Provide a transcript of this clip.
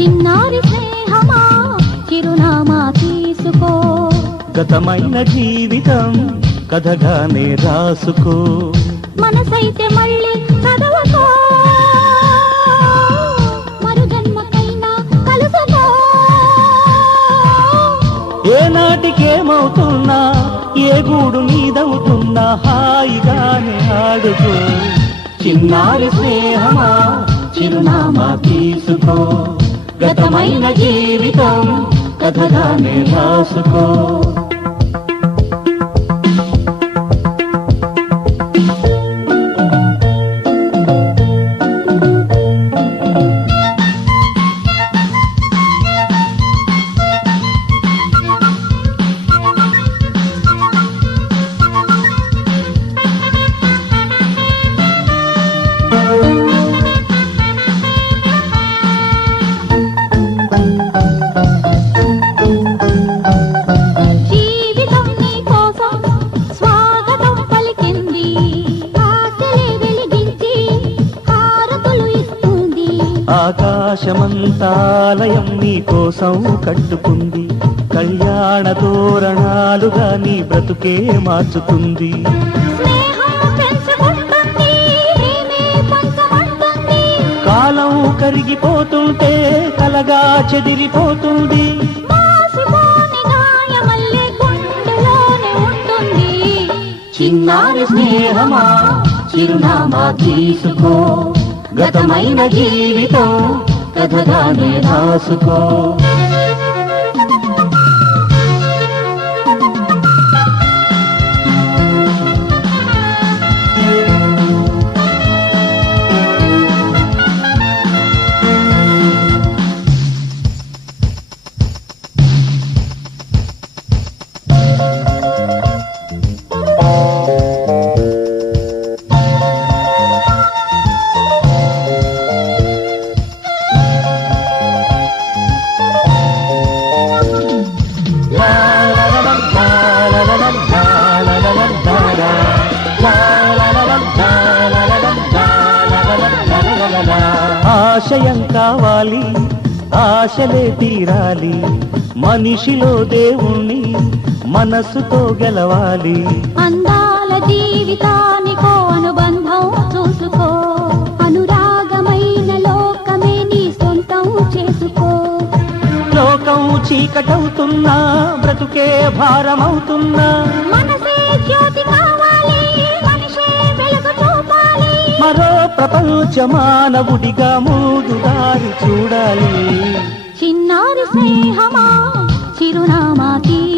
చిన్నారి స్నేహమా? చిరునామా తీసుకో. గతమైన జీవితం కథగానే రాసుకో. మనసైతే మళ్ళీ చదవకో. మరు జన్మకైనా కలుసుకో. ఏ నాటికేమవుతున్నా ఏ గూడు నీదవుతున్నా హాయిగానే ఆడుకో. చిన్నారి స్నేహమా చిరునామా తీసుకో. గతమైన జీవితం. కథగానే రాసుకో ఆకాశమంతాలయం నీ కోసం కట్టుకుంది. కళ్యాణ తోరణాలుగా నీ బ్రతుకే మార్చుతుంది. కాలం కరిగిపోతుంటే కలగా చెదిరిపోతుంది. చిన్నారి స్నేహమా చిరునామా తీసుకో. గతమైన జీవితం కథగానే రాసుకో. ఆశయం కావాలి ఆశలే తీరాలి మనిషిలో దేవుణ్ణి మనసుతో గెలవాలి. అందాల జీవితానికో అనుబంధం చూసుకో అనురాగమైన లోకమే నీ సొంతం చేసుకో. లోకం చీకటవుతున్నా బ్రతుకే భారమవుతున్నా. మనసే జ్యోతి ప్రపంచమానవుడిగా మానవుడిగా మూదుదారి చూడాలి. చిన్నారి స్నేహమా చిరునామాకి